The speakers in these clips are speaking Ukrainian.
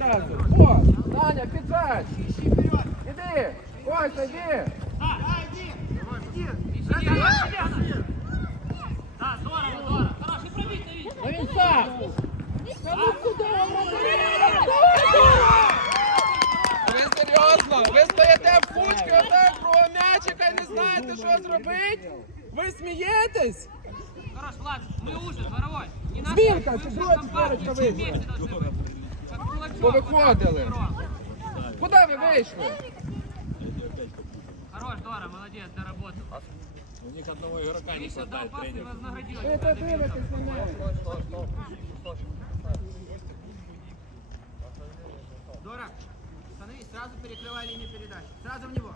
одразу. О, Даня, піджать. Іди. Костя, іди. Да, здорово, здорово. Хорош, и пробить, Давид. Ну він сам. Та ну куди Ви серйозно? Ви стоїте в кучки отак кругом м'ячика і не знаєте, що зробити? Ви смієтесь? Хорош, Влад, мы уже, дворовой. Не надо. Змінка, Мы ти же проти компактнее, Борочка все вийшла. Повиходили. Здорово. Куди ви вийшли? Хорош, здорово, молодец, доработал. У них одного игрока не Видишь, отдал хватает пас и тренер. вознаградил. Ви це дивитесь на мене. Дора, становись, сразу перекрывай линию передач. Сразу в него.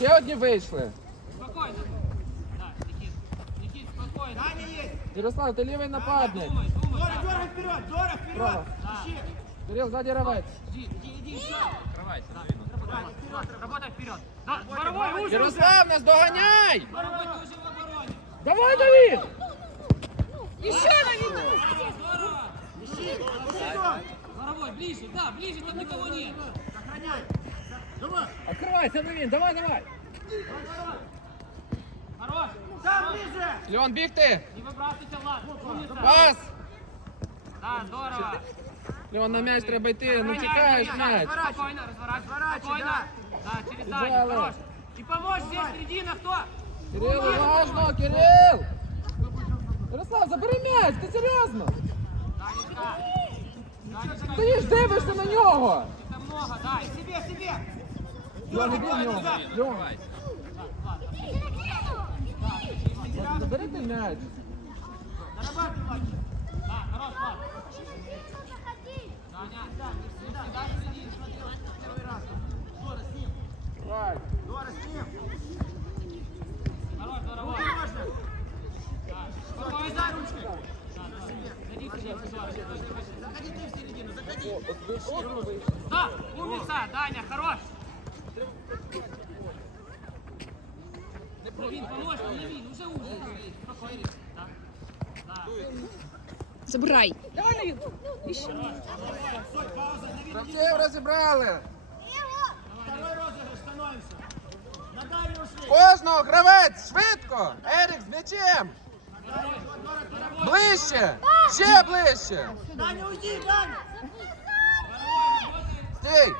Ще одні вийшли. Спокойно. Ярослав, ти лівий нападник. Зора, Зора, вперед, Зора, вперед. Ищи. Кирилл, сзади рвать. Иди, иди, иди, еще. Кровать, Работай вперед. Воровой, ужин. Ярослав, нас догоняй. Воровой, ты уже в Давай, Давид. Еще, Давид. Ищи. Воровой, ближе, да, ближе, там никого нет. Сохраняй. Давай. Открывайся, Давид, давай, давай. Давай, давай. Леон, бігти! Не выбрасывайся, Влад. Умница. Пас! Да, здорово. Леон, на м'яч треба йти, ну Разворачивай, тікаєш да, м'яч. Спокойно, разворачивай. Разворачивай, Спокойно. Да, через задний, Делай. хорош. И помочь здесь середина, кто? Кирил, уважно, Кирил! Ярослав, забери м'яч, ти серйозно? Данечка. Данечка, Стоїш, дивишся на нього! это много, дай. Себе, себе. Леон, іди в нього. Леон, Забери ти м'яч. Нарабатывай. Так, хорош, Влад. Забирай. Гравців розібрали. Второй розыгрыш становимся. На дальний ушли. Кожного гравець, швидко! Ерік з м'ячем! Ближче! Ще ближче! Даня, уйди, Даня. Стій!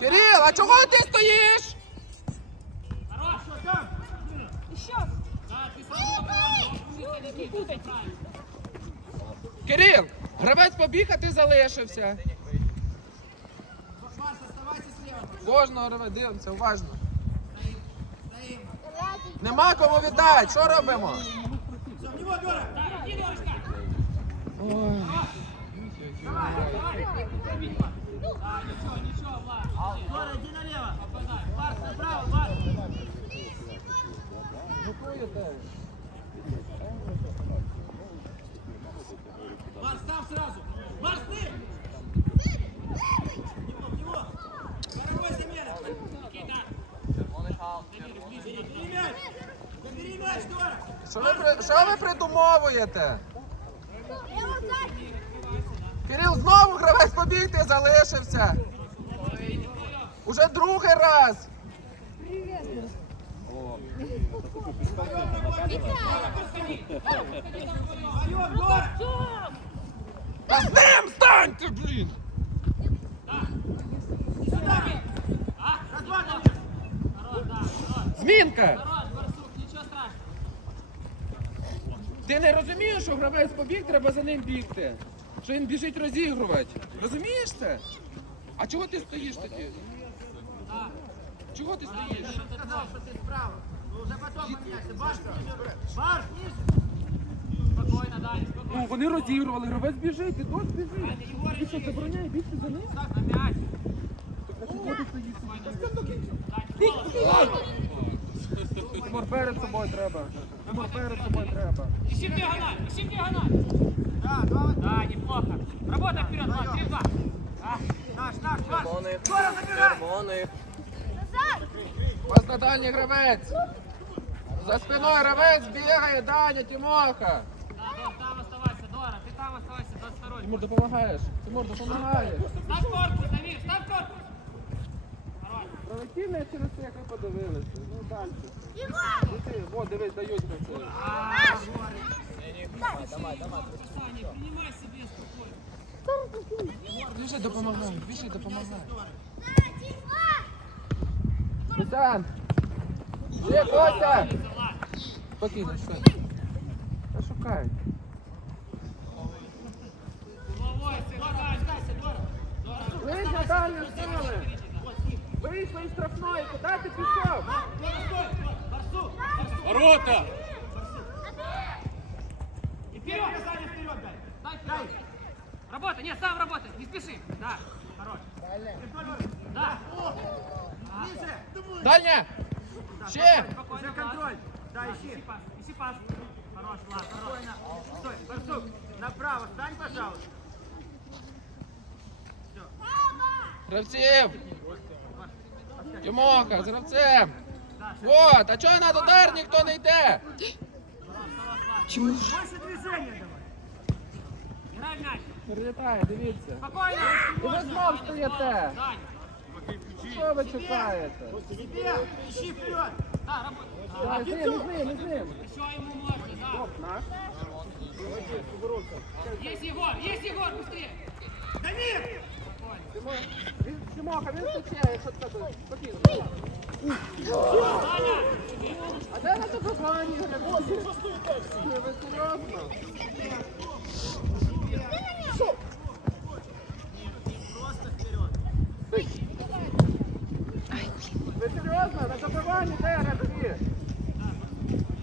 Кирил, а чого ти стоїш? Кирил, гравець побіг, а ти залишився. Кожного гравець, дивимося, уважно. Нема кому віддати, що робимо? Ой. Давай. Да, ничего, ничего, Влад. иди. Дора, иди налево. Попадай. Барс, направо, Барс. Барс, там сразу. Барс, ты. В него, в него. Дорогой замена. Никита. Бери мяч. Забери мяч, Дора. Що ви, при- що ви придумовуєте? Кирил, знову гравець побіг, ти залишився. Уже другий раз. Та з ним станьте, блін! Змінка! Хорош, Барсук, ничего страшного. Ти не розумієш, що гравець побіг, треба за ним бігти. Що він біжить розігрувати. Розумієш це? А чого ти стоїш тоді? Чого ти стоїш? Ну, Даня, спокойно. Ну, вони розігрували, гравець біжить, ти теж біжи. Ти що, забороняє бігти за ним? Так, на мяч. Тимур, перед собою треба. Тимур, перед собою треба. Ищи диагональ, ищи диагональ. Да, два. Да, неплохо. Работай вперед, Влад, 3-2. А, Наш, наш, Барс. Дора, забирай. Пас на дальній гравець. За спиною гравець бігає, Даня, Тимоха. Да, Дор, там оставайся, Дора, ты там оставайся, 22 Тимур, допомагаєш. Тимур, допомагаєш. Став корпус, Давид, став корпус! Пролетів не через це, як ви подивилися. Ну далі. О, дивись, дають на це. Саня, принимай себе спокойно. Біжи, допомагай, біжи, допомагай. Костян! Ще, Костя! Спокійно, все. Та шукай. Вийди далі, стали. Вийшли із штрафної, куди ти пішов? Ворота! И вперед! Дай, дай! Работай, нет, сам работай, не спеши. Да, хорош. Да. Дальня! Ще! Уже контроль. Да, ищи. Ищи пас. Хорош, хорош. Спокойно. Стой, Барсук, направо стань, пожалуйста. Гравців! Тимоха, з гравцем! Вот, а чого на удар ніхто не йде? Чому? Больше движения давай. Играй в мяч. Прилітає, дивіться. Спокойно. І ви знов стоїте. Що ви чекаєте? Себе, ищи вперед. Да, работай. Давай, з ним, з ним, з ним. Еще ему можно, да. Есть Егор, есть Егор, быстрее. Давид! Він, Тимоха, він втече, якщо це буде. Спокійно. А де на тебе гравці? Ви серйозно? Просто вперед. Ви серйозно? На добиванні де гравці?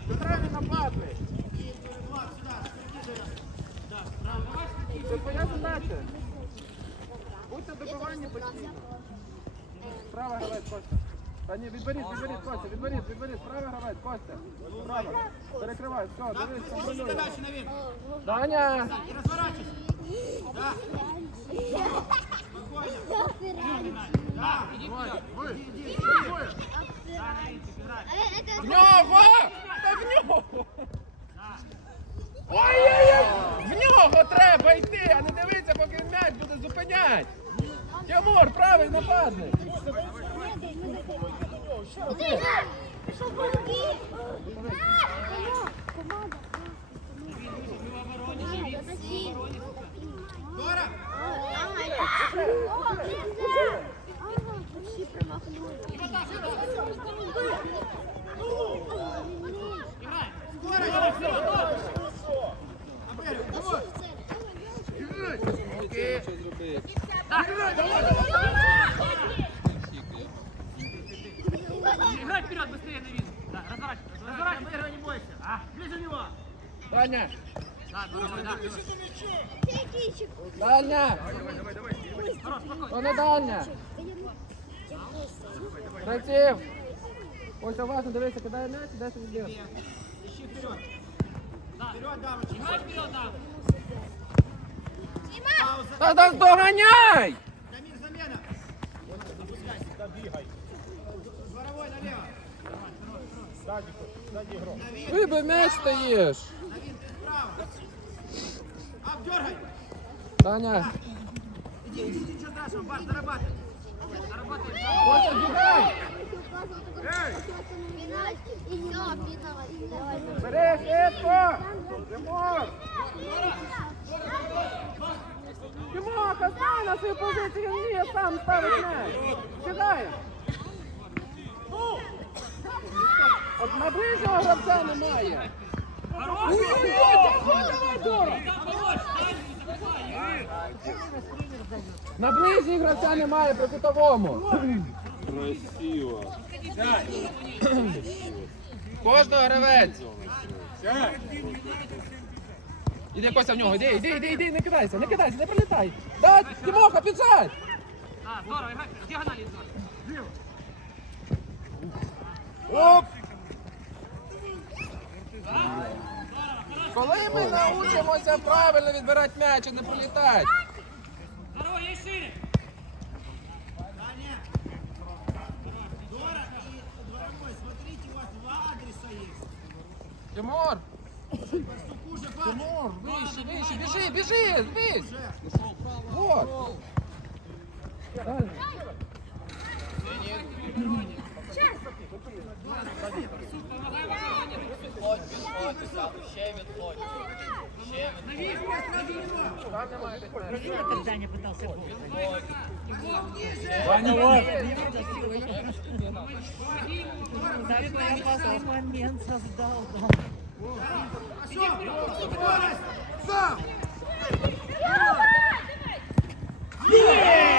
Центральний нападник. Це твоя задача. Будьте добиванні постійно. Справа гравець, Костя. Та ні, відберіть, відберіть, Костя, відберіть, відберіть, справа гравець, Костя. Справа. Перекривай, все, дивись, контролюй. Даня! Разворачивайся. Да. Спокойно. Да. Иди. Иди, иди, иди. В нього! Та в нього! Ой-ой-ой! В нього треба йти, а не дивитися, поки м'яч буде зупинять. Тимур, правий нападник. Дора! Даня! Да, давай, да. Даня! Хорош, спокойно. То не Даня! Гравців! Ось уважно дивися, кидає м'яч, іде собі б'є. Ищи вперед. Да. Вперед, дамочка. Играй вперед, да. Пауза. Та нас доганяй! Дамир, замена. Опускайся. Дворовой налево. Ти би м'яч стоїш! Давид, ты справа. Ап, дергай. Даня! Иди, иди, иди, ничего страшного. Бар, зарабатывай. Заработай. Костя, бігай! Бери, швидко! Тимур! Тимур, стань на свою позицію, він вміє сам ставити м'яч! Сідай! От на гравця немає! На ближній гравця немає при кутовому. Красиво. Кожного гравець. Іди Костя в нього, іди, іди, іди, іди, не кидайся, не кидайся, не прилітай. Дай, Тимоха, підсадь! Да, здорово, играй. Диагонали, здорово. Оп! Коли ми научимося правильно відбирати м'яч і не прилітати? Тимур! Тимур, вище, вище, біжи, біжи, вись! Вот! Дальше. Відходь, відходь, там ще відходь. Ще відходь. Там немає відходь. Даня пытался Відходь. Даня, вот. Такой опасный момент создал. Сам! Yeah!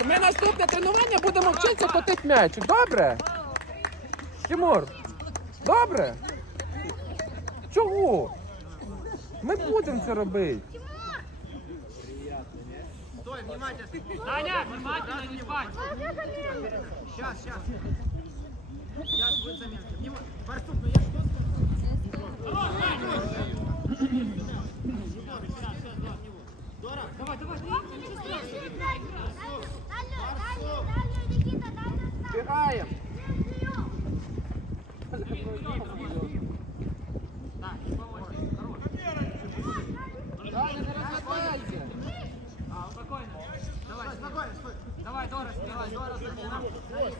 Тимур, ми наступне тренування будемо вчитися котити м'яч. Добре? Тимур, добре? Чого? Ми будемо це робити. Стой, внимательно. Даня, внимательно, не спать. Сейчас, сейчас. Сейчас будет. Внимание. Барсук, ну я что Здорово. Давай, давай. Бігаємо. Да, по очереди. Хорош. Даня, не розвивайся. А, спокойно. Давай, спокойно, стой. давай, Дора, давай, Дора, Дворовой,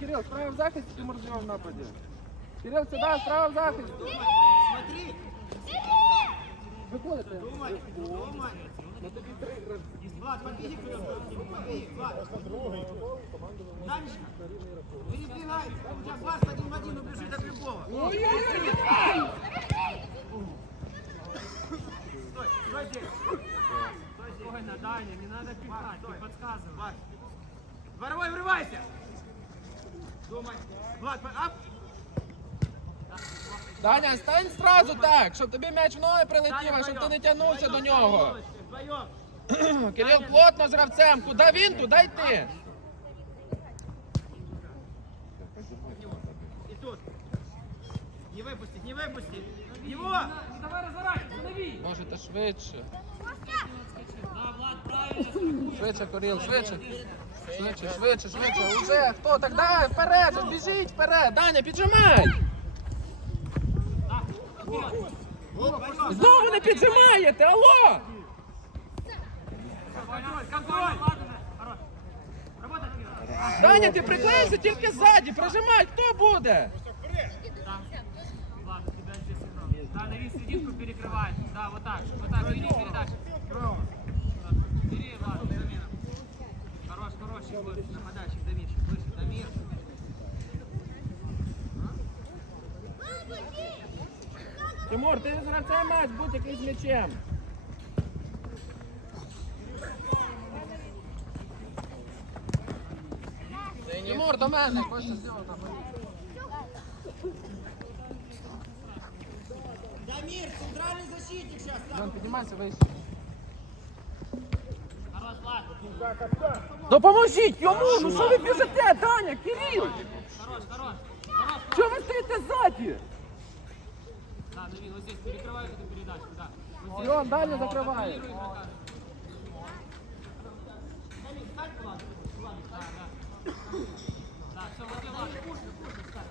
Точніше, Кирил, справа в захисті, Тимур зліва в нападі. Кирил, сюди, справа в захисті. Смотри. Виходите. Думай, думай. На тобі три гравці. Влад, подбеги вперед. Подбеги, Влад. Данечка, ты не бегай. У тебя пас один в один убежит от любого. Стой, стой здесь. Спокойно, Даня, не надо пихать, ты подсказывай. Влад. Дворовой, врывайся. Даня, стань сразу так, щоб тобі м'яч в ноги прилетів, а щоб ти не тягнувся до нього. Кирил плотно з гравцем. Куди він, туди й ти. Не выпустить, не выпустить. Его! Не давай разворачивай, останови. Можете швидше. Швидше, Кирил, швидше. Швидше, швидше, швидше. Уже хто? Так дай, вперед, біжіть вперед. Даня, піджимай. Знову не піджимаєте, алло! Даня, ти приклеїшся тільки ззаді, прижимай, хто буде? Ладно, тебя здесь не Да, Нави серединку перекрывает. Да, вот так. Вот так, бери передачу. Бери, ладно, замена. Хорош, хорош, чуть выше. Нападальщик, Дамир, чуть выше. Дамир. Тимур, ти з гравцем маєш бути якийсь м'ячем. Тимур, до мене, Костя зробив там. Дамир, центральный защитник сейчас. Дон, піднімайся, вище. Хорош, Влад. Допоможіть йому! Ну що ви біжите, Даня, Кирил? Хорош, хорош. Хорош. Чого ви стоїте ззаді? Да, Нави, вот здесь перекрывай эту передачу, да. Вот здесь. Все, Даня закриває. Контролируй игрока. Да, да. Да, все, вот тебе Влад. Все правильно, Давай. все правильно, так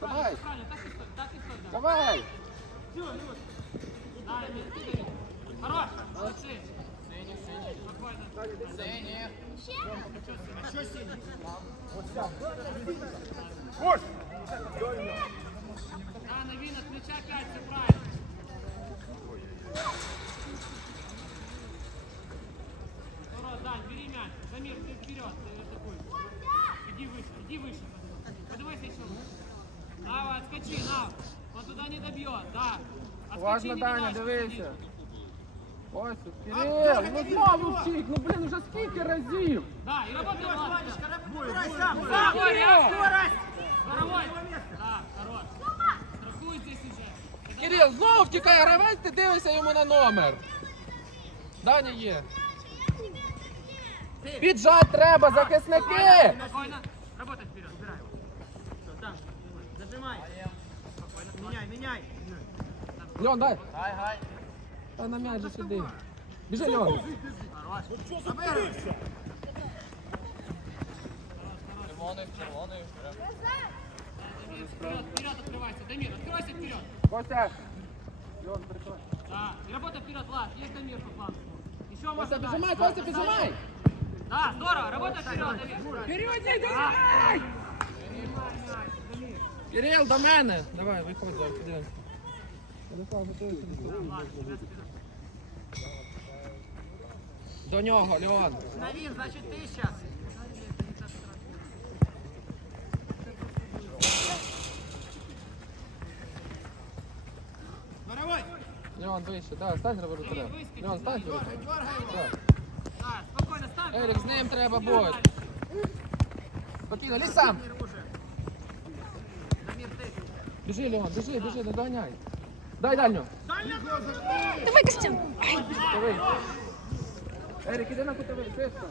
Давай. Давай. Хорош. Молодцы. Синий, синий. Спокойно. Синий. А что синий? Вот сюда. Кош! Да, Новин, от плеча опять, все правильно. Здорово, Дань, бери мяч. Дамир, ты вперед, ты атакуешь. Иди выше, иди выше. Поднимайся еще. Нава, отскочи, Нав. Он туда не добьет, да. Отскочи, Уважно, не Даня, дивися. Ось, Кирил, ну знову вчить, ну блін, уже скільки разів? Да, и работай. Ванечка, разбирай сам. Сам, Кирилл! скорость! Воровой! Да, хорош. Страхуй здесь, Кирил, знову втікає гравець, ти дивишся йому на номер. Даня є. Піджать треба, захисники! Спокойно. Работай вперед, убирай его. Всё, там. Зажимай. Меняй, меняй. Льон, дай. Та на м'яч же сюди. Біжи, Льон. Вперед, вперед открывайся. Дамир, открывайся вперед. Костя. Льон, прикрой. Да, и работай вперед, Влад. Есть Дамир по плану. Еще Костя, можно піджимай, дальше. Костя, піджимай! Да, здорово, работай вперед, Дамир. Вперед, давай! Кирил, до мене. Давай, виходь, давай, підемо. Ярослав, готуйся. До нього, Леон. Новин, значит ты сейчас. Воровой. Леон, вище, да, стань за воротарем. Леон, стань за воротарем. Дергай его. Да, спокойно, ставь. Ерік, з ним треба бути. Спокійно, лізь сам. Біжи, Леон, біжи, біжи, не доганяй. Дай дальню. Давай, Костян. Кутовий. Ерік, іди на кутовий, швидко.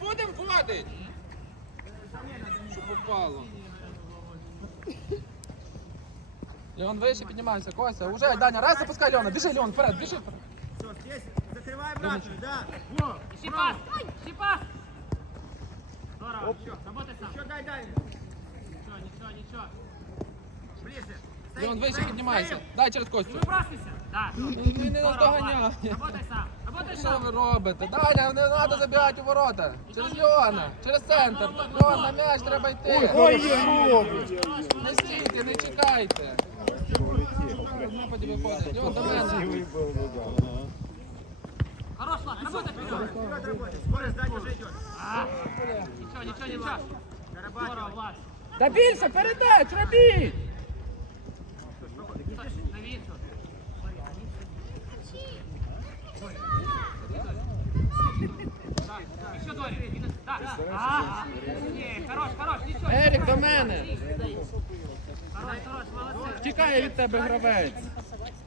будемо вводити? Щоб попало. Леон, вище піднімайся, Костя. Уже, Даня, раз запускай Леона. Біжи, Леон, вперед, біжи. вперед. Все, здесь. Закрывай обратно, да. Во. Ищи пас, ищи пас. Здорово, все, работай сам. Еще дай, дай. Ничего, ничего, ничего. Ближе. Леон, Стоим, вище стоим, піднімайся. стоим. Дай через Не Костю. выбрасывайся. Да. Він не Здорово, наздоганяє. Влад. Работай сам, работай Що ви робите? Даня, не треба забігати у ворота. Через Леона, через центр. Леон, на м'яч треба йти. Не стійте, не чекайте. Нападі виходить. Леон, до мене. Хорош, Влад, работай вперед. Вперед работай. Скорость здания уже идет. Ничего, ничего, ничего. Здорово, Влад. Та більше передач робіть! На вид. Еще Дори. Да, да. А, не, хорош, хорош, ничего. Ерік, до мене. Хорош, хорош, молодцы. Тікає від тебе гравець.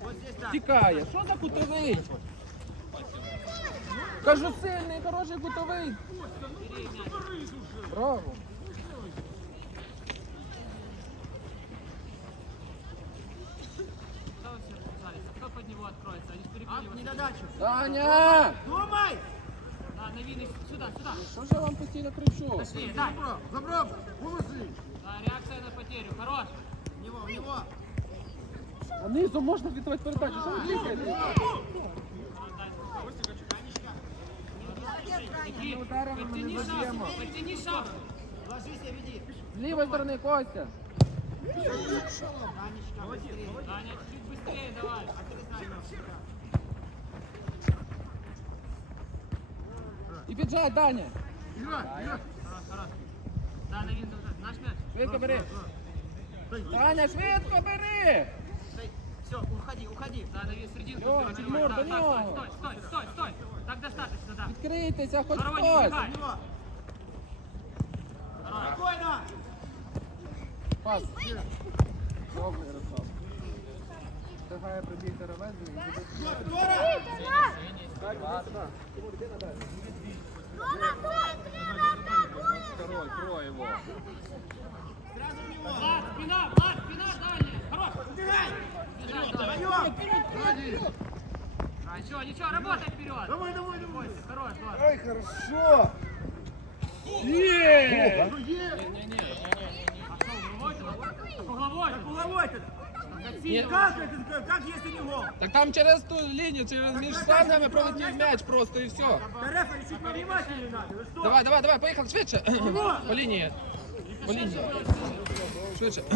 Вот здесь так. Тікає. Що за кутовий? Кажу, сильний, хороший кутовий. Браво. Кто вы все разбежались? А кто под него откроется? Они ж А, перекрыли вас. недодачу. Даня! Думай. Да, на вины. Сюда, сюда. Що ж я вам постійно кричу? Пошли, дай. Забрал. Помысли. Да, реакция на потерю. Хорош. В него, в него. А низу можна віддавати передачу. Що ви тікаєте? Иди, ударами мы подтяни не шапку, забьем. подтяни шапку. Ложись и веди. З лівої сторони Костя. Даня, чуть быстрее давай. уже. Наш мяч. Швидко бери. Даня, швидко бери! Все, уходи, уходи. Да, на серединку. Лёва, вперед, Тимур, давай. до так, него. Стой, стой, стой, стой. Так достаточно, да. Відкрийтеся, хоч Здорово, не хтось. Спокойно. Пас. Добре, Ярослав. Встигає прибігти ревезу і буде. Здорово. Король, крой його. Влад, спина, Влад, спина дальняя. Хорош. Давай. Вдвоем. А, ничего, ничего, работай вперед. Давай, давай, давай. Хорош, Влад. Ай, хорошо. Є! Ну, е. Угловой туда. Угловой. Угловой ты. Ні. Как это, как если не гол? Так там через ту лінію, через між штангами пролетів м'яч просто і все. Да рефери чуть повнимательнее надо. Вы что? Давай, давай, давай, поїхали, швидше. По лінії. По лінії. Швидше.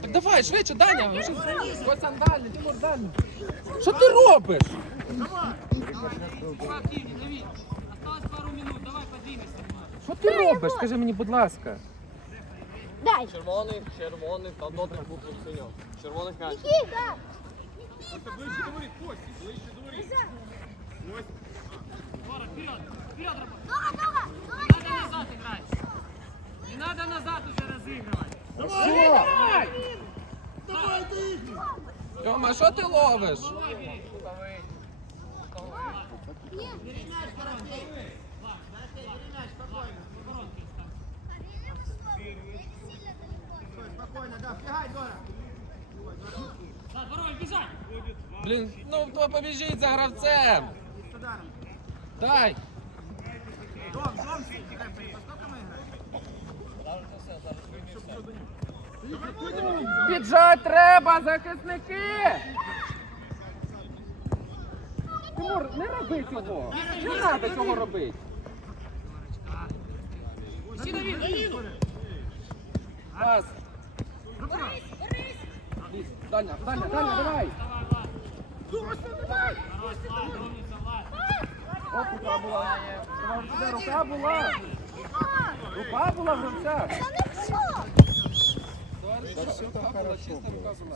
Так давай, швидше, Даня. ну що- Костян дальний, Тимур дальний. Що ти робиш? Поактивнее, дави. время снимать. Що ти робиш? Скажи мені, будь ласка. Дай. Червоний, червоний, та дотик був тут синього. Червоних м'яч. Никит, да. Жора, вперед, вперед работай. Нога, нога, нога Надо назад играть. Не надо назад уже разыгрывать. Тьома, що ти ловиш? Давай, бери. Бери мяч, Дорофей. Дорофей, бери мяч, спокойно. Воронки ставь. Стой, Блін, ну то побіжіть за гравцем. Дай. Дом, дом? Піджать треба, захисники! Тимур, не роби цього! Не треба цього робити! Пас! Даня, Даня, Даня, давай! Умница, рука була! Рука була! Рука була в гравця! Ну? Рука була, чиста рука була.